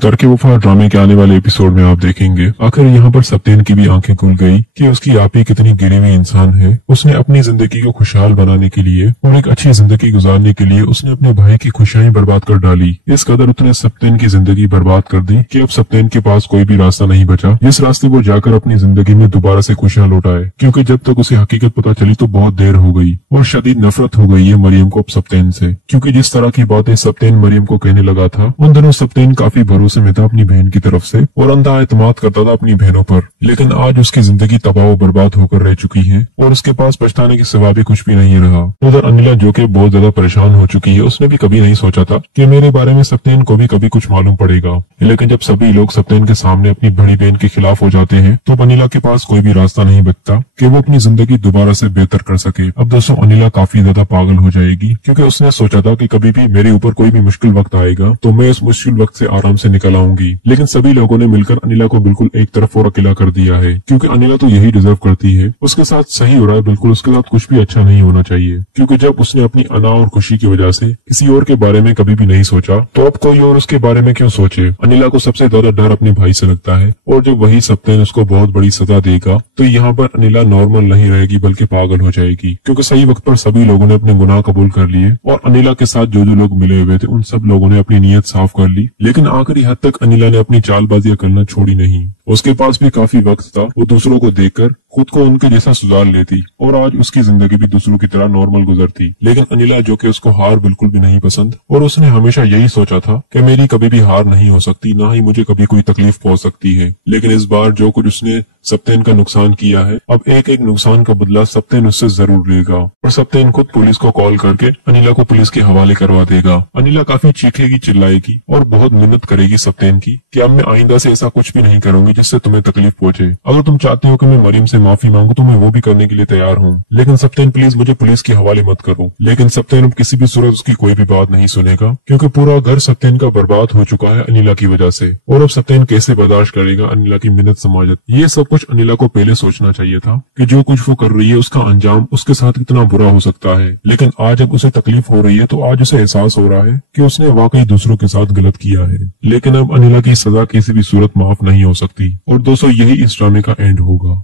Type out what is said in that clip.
तरके वफा ड्रामे के आने वाले एपिसोड में आप देखेंगे आखिर यहाँ पर सत्येन की भी आंखें खुल गई कि उसकी आप ही कितनी गिरी हुई इंसान है। उसने अपनी जिंदगी को खुशहाल बनाने के लिए और एक अच्छी जिंदगी गुजारने के लिए उसने अपने भाई की खुशियां बर्बाद कर डाली। इस कदर उसने सत्येन की जिंदगी बर्बाद कर दी कि अब सत्येन के पास कोई भी रास्ता नहीं बचा जिस रास्ते वो जाकर अपनी जिंदगी में दोबारा से खुशियां लौटाए, क्योंकि जब तक उसे हकीकत पता चली तो बहुत देर हो गई और शदीद नफरत हो गई है मरियम को अब सत्येन से, क्योंकि जिस तरह की बातें सत्येन मरियम को कहने लगा था उन दिनों सत्येन काफी भरोसे में था अपनी बहन की तरफ से और अंधा एतमाद करता था अपनी बहनों पर। लेकिन आज उसकी जिंदगी तबाह बर्बाद होकर रह चुकी है और उसके पास पछताने के सिवा भी कुछ भी नहीं रहा। उधर अनिला जो कि बहुत ज्यादा परेशान हो चुकी है, उसने भी कभी नहीं सोचा था कि मेरे बारे में सत्येन को भी कभी कुछ मालूम पड़ेगा। लेकिन जब सभी लोग सत्येन के सामने अपनी बड़ी बहन के खिलाफ हो जाते हैं तो अनिला के पास कोई भी रास्ता नहीं बचता कि वो अपनी जिंदगी दोबारा से बेहतर कर सके। अब दोस्तों अनिला काफी ज्यादा पागल हो जाएगी क्योंकि उसने सोचा था कि कभी भी मेरे ऊपर कोई भी मुश्किल वक्त आएगा तो मैं उस मुश्किल वक्त से आराम से निकल आऊंगी। लेकिन सभी लोगों ने मिलकर अनिला को बिल्कुल एक तरफ और अकेला कर दिया है, क्योंकि अनिला तो यही डिजर्व करती है। उसके साथ सही हो रहा है, बिल्कुल उसके साथ कुछ भी अच्छा नहीं होना चाहिए, क्योंकि जब उसने अपनी अना और खुशी की वजह से किसी और के बारे में कभी भी नहीं सोचा तो अब कोई और उसके बारे में क्यों सोचे। अनिला को सबसे ज्यादा डर अपने भाई से लगता है और जब वही सत्येन उसको बहुत बड़ी सजा देगा तो यहाँ पर अनिला नॉर्मल नहीं रहेगी बल्कि पागल हो जाएगी, क्योंकि सही वक्त पर सभी लोगों ने अपने गुनाह कबूल कर लिए और अनिला के साथ जो लोग मिले हुए थे उन सब लोगों ने अपनी नीयत साफ कर ली। लेकिन आखिरी हद तक अनिला ने अपनी चालबाजियां करना छोड़ी नहीं। उसके पास भी काफी वक्त था, वो दूसरों को देखकर खुद को उनके जैसा सुधार लेती और आज उसकी जिंदगी भी दूसरों की तरह नॉर्मल गुजरती। लेकिन अनिला जो कि उसको हार बिल्कुल भी नहीं पसंद और उसने हमेशा यही सोचा था कि मेरी कभी भी हार नहीं हो सकती, ना ही मुझे कभी कोई तकलीफ पहुंच सकती है। लेकिन इस बार जो कुछ उसने सत्येन का नुकसान किया है, अब एक एक नुकसान का बदला सत्येन उससे जरूर लेगा और सत्येन खुद पुलिस को कॉल करके अनिला को पुलिस के हवाले करवा देगा। अनिला काफी चीखेगी चिल्लाएगी और बहुत मिन्नत करेगी सत्येन की कि अब मैं आइंदा से ऐसा कुछ भी नहीं करूंगी जिससे तुम्हें तकलीफ पहुंचे। अगर तुम चाहते हो कि मैं मरियम से माफी मांगू तो मैं वो भी करने के लिए तैयार हूँ, लेकिन सत्येन प्लीज मुझे पुलिस के हवाले मत करो। लेकिन सत्येन अब किसी भी सूरत उसकी कोई भी बात नहीं सुनेगा, क्योंकि पूरा घर सत्येन का बर्बाद हो चुका है अनिला की वजह से। और अब सत्येन कैसे बर्दाश्त करेगा अनिला की मिन्नत समाजत। ये सब कुछ अनिला को पहले सोचना चाहिए था कि जो कुछ वो कर रही है उसका अंजाम उसके साथ कितना बुरा हो सकता है। लेकिन आज जब उसे तकलीफ हो रही है तो आज उसे एहसास हो रहा है कि उसने वाकई दूसरों के साथ गलत किया है। लेकिन अब अनिला की सजा किसी भी सूरत माफ नहीं हो सकती और दोस्तों यही इस ड्रामे का एंड होगा।